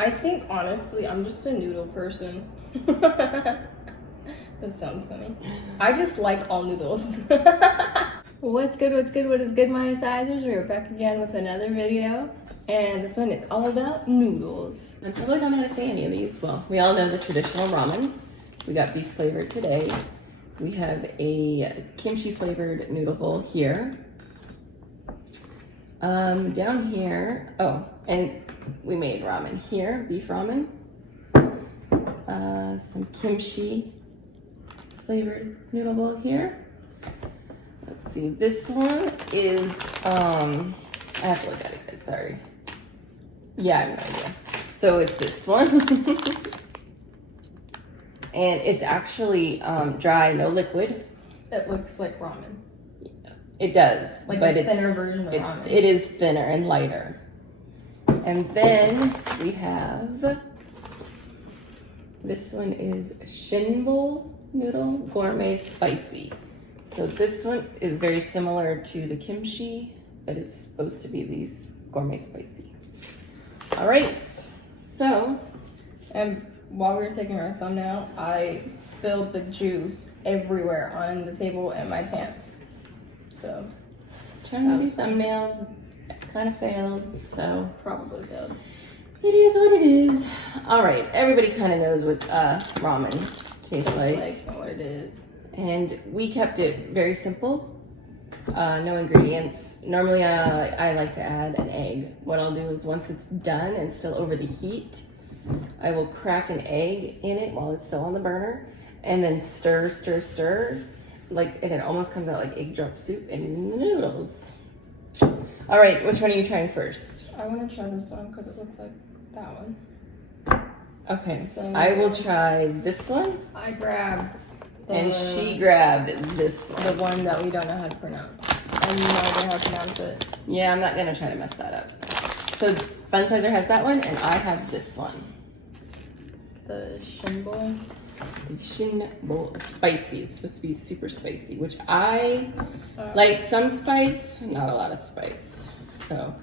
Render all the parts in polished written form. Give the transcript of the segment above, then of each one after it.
I think honestly, I'm just a noodle person. That sounds funny. I just like all noodles. What's good, what is good, my insiders? We're back again with another video. And this one is all about noodles. I probably don't know how to say any of these. Well, we all know the traditional ramen. We got beef flavored today. We have a kimchi flavored noodle bowl here. Down here, oh, and we made ramen here, beef ramen. Some kimchi flavored noodle bowl here. Let's see, this one is, I have to look at it, guys, sorry. Yeah, I have no idea. So it's this one. And it's actually dry, no liquid. It looks like ramen. It does, like but a it's thinner version of ramen. It is thinner and lighter. And then we have, this one is Shinbol noodle gourmet spicy. So this one is very similar to the kimchi, but it's supposed to be these gourmet spicy. All right, so. And while we were taking our thumbnail, I spilled the juice everywhere on the table and my pants. So. Trying to do thumbnails, kind of failed, so. Probably failed. It is what it is. All right, everybody kind of knows what ramen tastes like. And what it is. And we kept it very simple, no ingredients. Normally I like to add an egg. What I'll do is once it's done and still over the heat, I will crack an egg in it while it's still on the burner and then stir, and it almost comes out like egg drop soup and noodles. All right, which one are you trying first? I want to try this one because it looks like that one. Okay, So I will try this one. I grabbed And she grabbed this one. The one that we don't know how to pronounce. I have no idea how to pronounce it. Yeah, I'm not gonna try to mess that up. So Fun Sizer has that one, and I have this one. The Shinbol. The Shinbol spicy. It's supposed to be super spicy, which I like some spice, not a lot of spice. So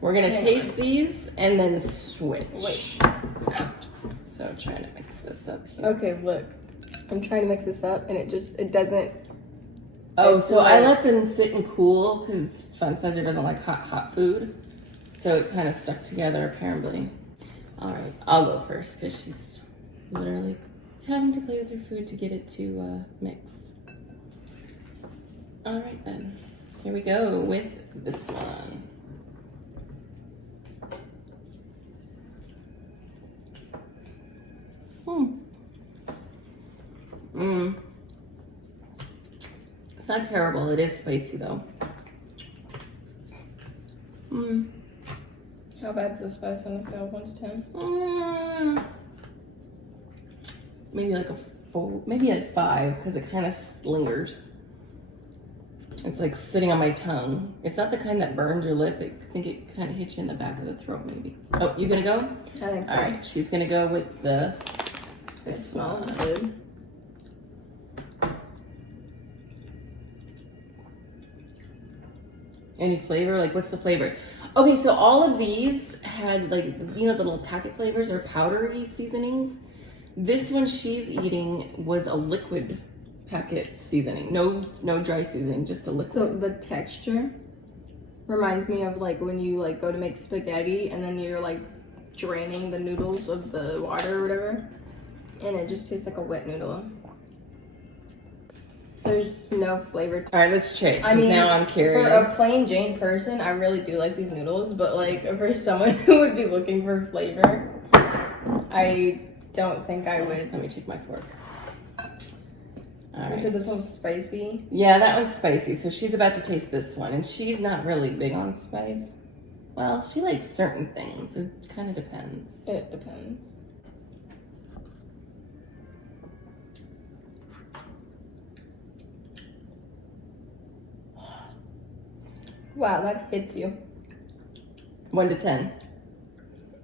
we're gonna taste these and then switch. Wait. So I'm trying to mix this up here. Okay, look. I'm trying to mix this up and it doesn't. Oh, so I let them sit and cool because Fun Sizer doesn't like hot food. So it kind of stuck together apparently. All right, I'll go first because she's literally having to play with her food to get it to mix. All right then, here we go with this one. It's not terrible. It is spicy though. How bad's the spice on a scale of 1 to 10? Maybe like a 4, maybe a 5 because it kind of lingers. It's like sitting on my tongue. It's not the kind that burns your lip. I think it kind of hits you in the back of the throat maybe. Oh, you gonna go? I think so. All right, she's gonna go with this It smells one. good. Any flavor? Like, what's the flavor? Okay, so all of these had like, you know, the little packet flavors or powdery seasonings. This one she's eating was a liquid packet seasoning. No dry seasoning, just a liquid. So the texture reminds me of like when you like go to make spaghetti and then you're like draining the noodles of the water or whatever. And it just tastes like a wet noodle. There's no flavor to it. All right, let's check. I mean, now I'm curious. For a plain Jane person, I really do like these noodles, but like for someone who would be looking for flavor, I don't think I would. Let me take my fork. All You right. said this one's spicy? Yeah, that one's spicy. So she's about to taste this one, and she's not really big on spice. Well, she likes certain things. It kind of depends. It depends. Wow, that hits you. 1 to 10.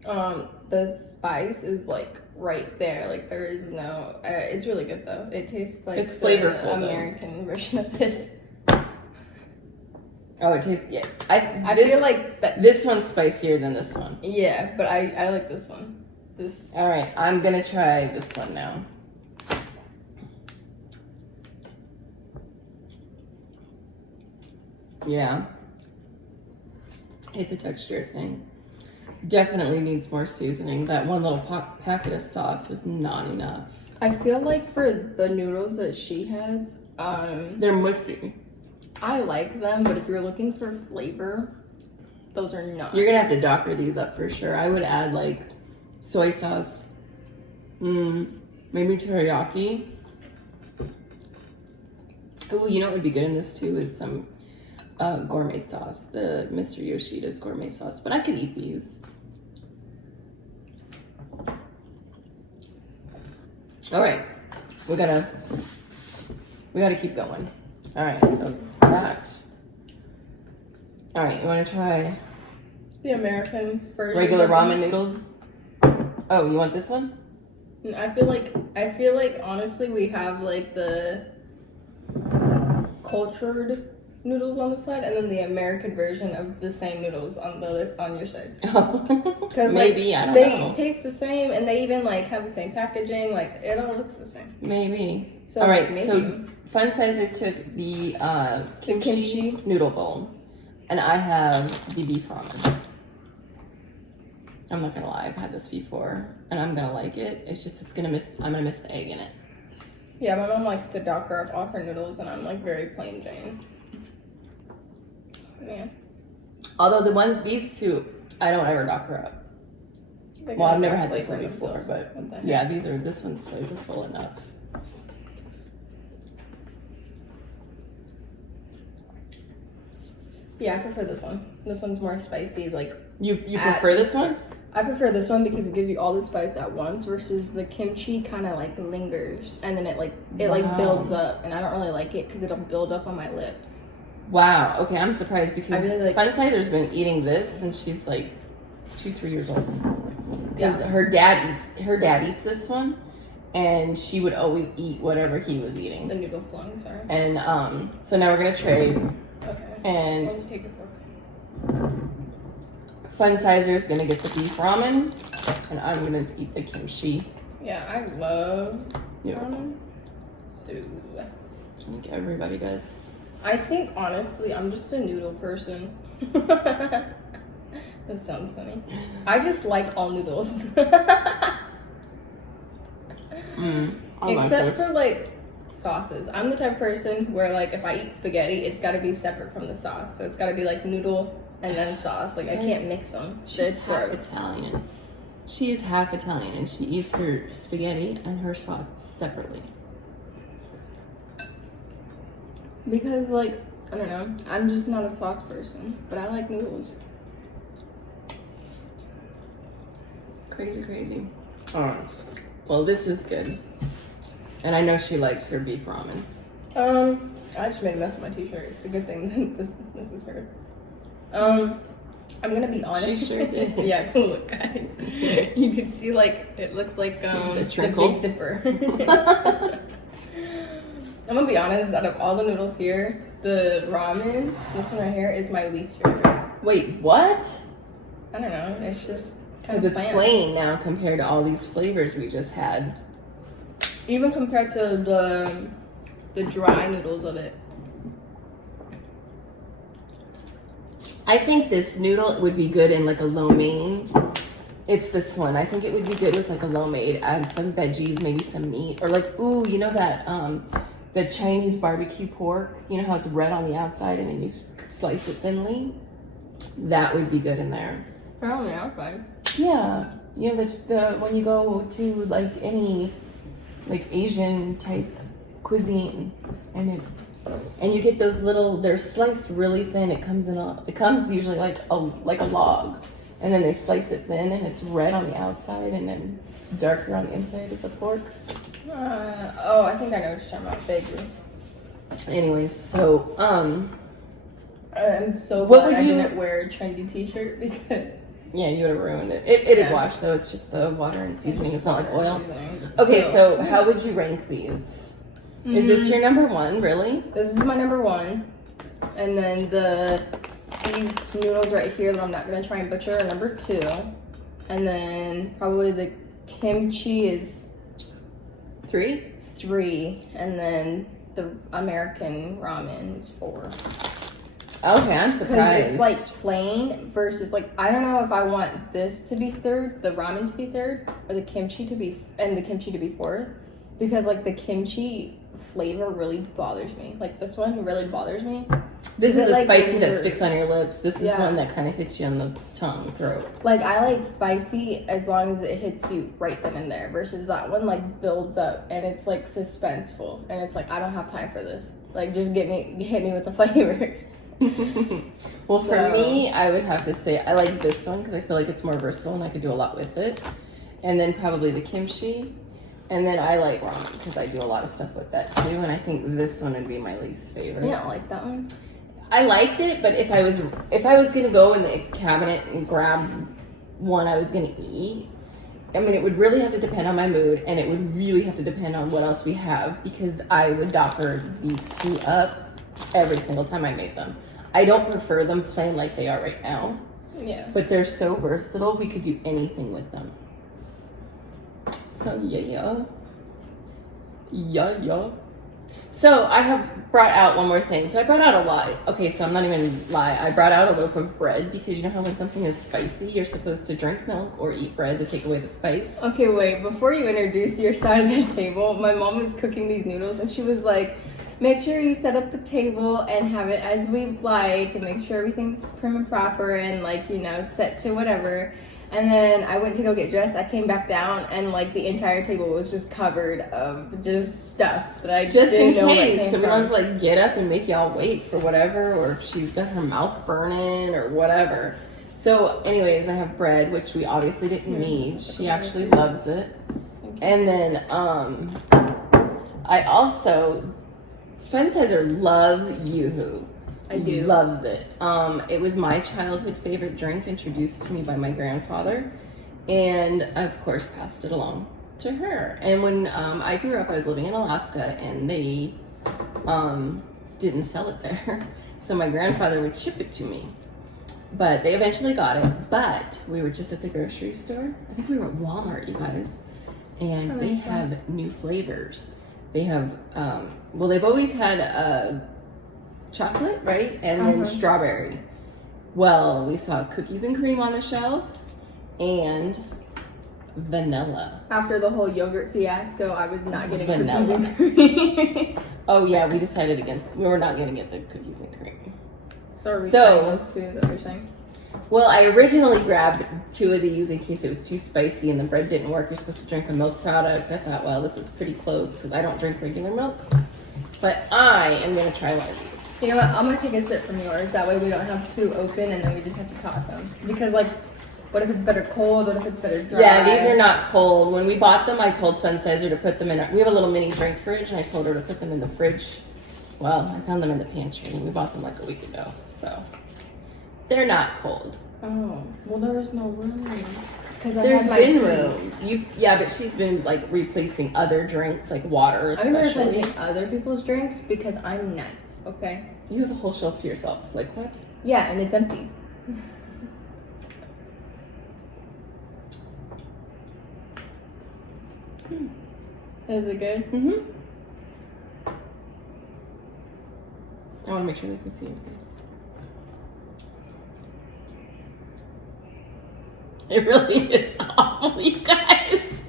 The spice is like right there. Like there is no. It's really good though. It tastes like It's flavorful, though. American version of this. Oh, it tastes, yeah. I feel like that. This one's spicier than this one. Yeah, but I like this one. this. All right, I'm gonna try this one now. Yeah, it's a texture thing. Definitely needs more seasoning. That one little packet of sauce was not enough. I feel like for the noodles that she has, They're mushy. I like them, but if you're looking for flavor, those are not. You're gonna have to docker these up for sure. I would add like soy sauce, maybe teriyaki. Oh, you know what would be good in this too is some gourmet sauce, the Mr. Yoshida's gourmet sauce. But I could eat these. All right, we gotta keep going. All right, so that. All right, you want to try the American version? regular ramen noodles? Oh, you want this one? I feel like honestly we have like the cultured noodles on the side, and then the American version of the same noodles on your side. Because maybe like, I don't they know. taste the same, and they even like have the same packaging. Like it all looks the same. Maybe. So all right. maybe. So Fun Sizer took the kimchi noodle bowl, and I have the beef ramen. I'm not gonna lie, I've had this before, and I'm gonna like it. It's just I'm gonna miss the egg in it. Yeah, my mom likes to docker up all her noodles, and I'm like very plain Jane. Yeah. Although these two, I don't ever docker up. Well, I've never had this one before, but yeah, this one's flavorful enough. Yeah, I prefer this one. This one's more spicy. Like you prefer this one? I prefer this one because it gives you all the spice at once, versus the kimchi kind of like lingers, and then it like builds up, and I don't really like it because it'll build up on my lips. Wow. Okay, I'm surprised because really Fun Sizer's been eating this since she's like 2-3 years old. Because Yeah. her dad eats this one, and she would always eat whatever he was eating. The noodle flung, sorry. And so now we're gonna trade. Okay. And Let me take a fork. Fun Sizer's gonna get the beef ramen, and I'm gonna eat the kimchi. Yeah, I love Yeah. ramen. So I think everybody does. I think honestly, I'm just a noodle person. That sounds funny. I just like all noodles. Except for like sauces. I'm the type of person where like if I eat spaghetti, it's got to be separate from the sauce. So it's got to be like noodle and then sauce. Like I can't mix them. She's half Italian. She is half Italian, and she eats her spaghetti and her sauce separately. Because like, I don't know, I'm just not a sauce person, but I like noodles. Crazy. Alright. Well, this is good. And I know she likes her beef ramen. I just made a mess of my t-shirt. It's a good thing that this is her. I'm gonna be honest. She sure did. Yeah, look guys. You can see like, it looks like the Big Dipper. I'm gonna be honest, out of all the noodles here, the ramen, this one right here, is my least favorite. Wait, what? I don't know, it's just kind Because of it's plain now compared to all these flavors we just had. Even compared to the dry noodles of it. I think this noodle would be good in like a lo mein. It's this one. I think it would be good with like a lo mein. Add some veggies, maybe some meat, or like, ooh, you know that the Chinese barbecue pork. You know how it's red on the outside and then you slice it thinly. That would be good in there. They're on the outside. Yeah, you know the when you go to like any like Asian type cuisine, and you get those little, they're sliced really thin. It comes usually like a log, and then they slice it thin, and it's red on the outside and then darker on the inside. It's a pork. I think I know what you're talking about. Vaguely. Anyways, so I'm so What glad would I you- didn't wear a trendy t-shirt because yeah, you would have ruined it. It'd Yeah. wash though. It's just the water and seasoning. It's not like oil. everything. Okay, so how would you rank these? Is this your number one, really? This is my number one, and then these noodles right here that I'm not gonna try and butcher are number two, And then probably the kimchi is 3. 3. And then the American ramen is 4. Okay, I'm Because surprised. it's like plain versus like, I don't know if I want this to be 3rd, the ramen to be 3rd, or the kimchi to be 4th. Because like the kimchi flavor really bothers me. Like this one really bothers me. This is It, a like, spicy that lingers. sticks on your lips. This is Yeah. one that kind of hits you on the tongue, throat. Like I like spicy as long as it hits you right then and there, versus that one like builds up and it's like suspenseful and it's like I don't have time for this. Like just hit me with the flavors. Well, for So- me, I would have to say I like this one because I feel like it's more versatile and I could do a lot with it. And then probably the kimchi. And then I like ramen because I do a lot of stuff with that too. And I think this one would be my least favorite. I don't like that one. I liked it, but if I was gonna go in the cabinet and grab one I was gonna eat, I mean, it would really have to depend on my mood, and it would really have to depend on what else we have, because I would docker these 2 up every single time I made them. I don't prefer them plain like they are right now, Yeah. but they're so versatile. We could do anything with them. So yeah. So I have brought out one more thing. So I brought out a lot. Okay, so I'm not even lie. I brought out a loaf of bread because you know how when something is spicy, you're supposed to drink milk or eat bread to take away the spice. Okay, wait. Before you introduce your side of the table, my mom was cooking these noodles and she was like, make sure you set up the table and have it as we like and make sure everything's prim and proper and like, you know, set to whatever. And then I went to go get dressed. I came back down and like the entire table was just covered of just stuff that I Just in didn't know where it case, came so we don't from. have to like get up and make y'all wait for whatever, or if she's got her mouth burning or whatever. So anyways, I have bread, which we obviously didn't need. She actually loves it. And then I also, Spencer loves Yoo-hoo. I do. Loves it. It was my childhood favorite drink, introduced to me by my grandfather, and of course passed it along to her. And when I grew up, I was living in Alaska, and they didn't sell it there, so my grandfather would ship it to me. But they eventually got it. But we were just at the grocery store. I think we were at Walmart, you guys, and they have new flavors. They have well, they've always had chocolate, right? And then strawberry. Well, we saw cookies and cream on the shelf and vanilla. After the whole yogurt fiasco, I was not getting Vanilla. cookies and cream. Oh yeah, we decided against, we were not going to get the cookies and cream. So are we So- trying those two? Is that what you're saying? Well, I originally grabbed 2 of these in case it was too spicy and the bread didn't work. You're supposed to drink a milk product. I thought, well, this is pretty close because I don't drink regular milk. But I am going to try one of these. You know what? I'm gonna take a sip from yours. That way we don't have 2 open and then we just have to toss them. Because like, what if it's better cold? What if it's better dry? Yeah, these are not cold. When we bought them, I told Fun Sizer to put them in. We have a little mini drink fridge, and I told her to put them in the fridge. Well, I found them in the pantry, and we bought them like a week ago, so they're not cold. Oh, well there was no room. Because There's been room. Yeah, but she's been like replacing other drinks, like water, I've been especially. replacing other people's drinks because I'm nice. Okay. You have a whole shelf to yourself. Like what? Yeah, and it's empty. Is it good? Mm-hmm. I want to make sure they can see this. It really is awful, you guys.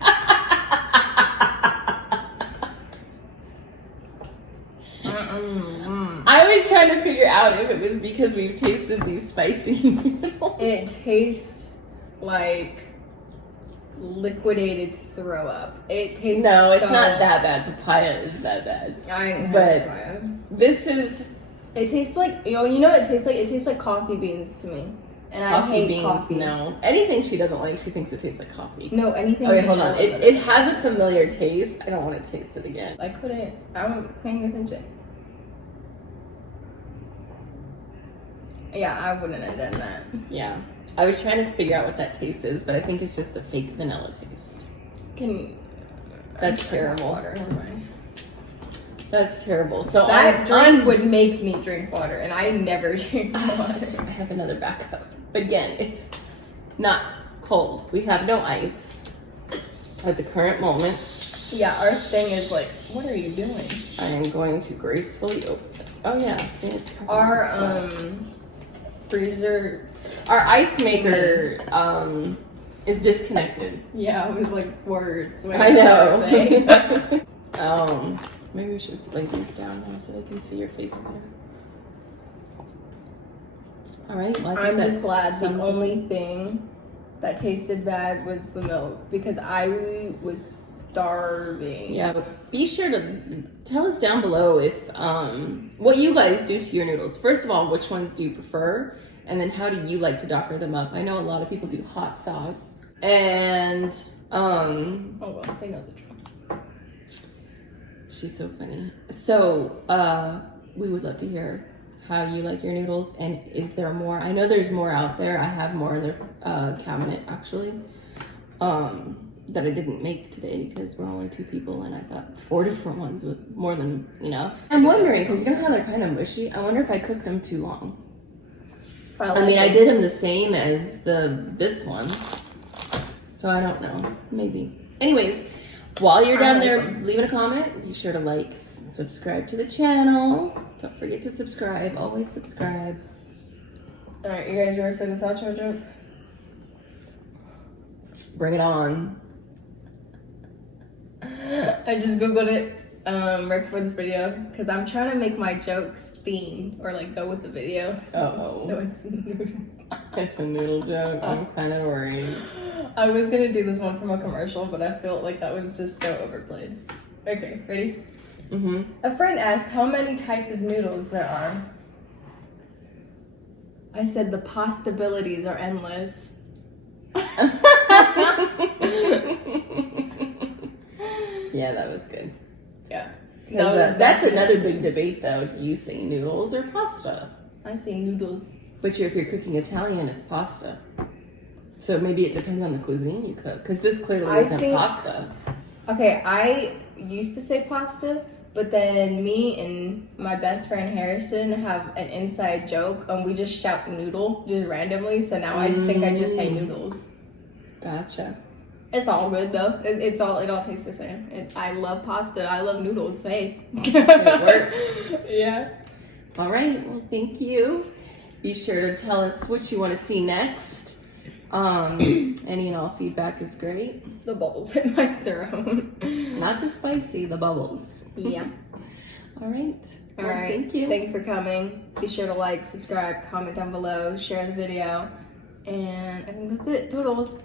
I was trying to figure out if it was because we've tasted these spicy noodles. It tastes like liquidated throw up. It tastes No, it's so- not that bad. Papaya is that bad. I have But- papaya. This is It tastes like you know what it tastes like? It tastes like coffee beans to me. And I coffee hate beans. coffee. No, anything she doesn't like, she thinks it tastes like coffee. No, anything. Okay, hold on. vanilla. It has a familiar taste. I don't want to taste it again. I couldn't. I'm paying attention. Yeah, I wouldn't have done that. Yeah, I was trying to figure out what that taste is, but I think it's just a fake vanilla taste. That's terrible. Water. Never mind. That's terrible. So That drink on would make me drink water, and I never drink water. I have another backup. But again, it's not cold. We have no ice at the current moment. Yeah, our thing is like, what are you doing? I am going to gracefully open this. Oh yeah, see, it's our freezer. our ice maker is disconnected. Yeah, it was like words. I know. Maybe we should lay these down now so they can see your face better. All right. Well, I'm just glad the only thing that tasted bad was the milk because I was starving. Yeah, but be sure to tell us down below if what you guys do to your noodles. First of all, which ones do you prefer? And then how do you like to docker them up? I know a lot of people do hot sauce. And oh well, they know the drill. She's so funny. So we would love to hear how you like your noodles, and is there more? I know there's more out there. I have more in the cabinet actually that I didn't make today because we're only 2 people, and I thought 4 different ones was more than enough. I'm wondering, because you know how they're kind of mushy, I wonder if I cooked them too long. I mean, I did them the same as this one, so I don't know. Maybe. Anyways, while you're down there leaving a comment, be sure to like, subscribe to the channel. Don't forget to subscribe. Always subscribe. All right, you guys ready for this outro joke? Bring it on. I just googled it right before this video because I'm trying to make my jokes themed or like go with the video. Uh-oh. So it's noodle. It's a noodle joke. I'm kind of worried. I was gonna do this one from a commercial, but I felt like that was just so overplayed. Okay, ready? Mm-hmm. A friend asked how many types of noodles there are. I said the possibilities are endless. Yeah, that was good. Yeah. That's another big debate, though. Do you say noodles or pasta? I say noodles. But if you're cooking Italian, it's pasta. So maybe it depends on the cuisine you cook. Because this clearly isn't pasta. Okay, I used to say pasta, but then me and my best friend Harrison have an inside joke, and we just shout noodle just randomly. So now I think I just say noodles. Gotcha. It's all good though. It all tastes the same. I love pasta. I love noodles. Hey, It works. Yeah. All right. Well, thank you. Be sure to tell us what you want to see next. Any and all feedback is great. The bubbles in my throat. Not the spicy, the bubbles. Yeah. All right. All right. Thank you. Thank you for coming. Be sure to like, subscribe, comment down below, share the video, and I think that's it. Toodles.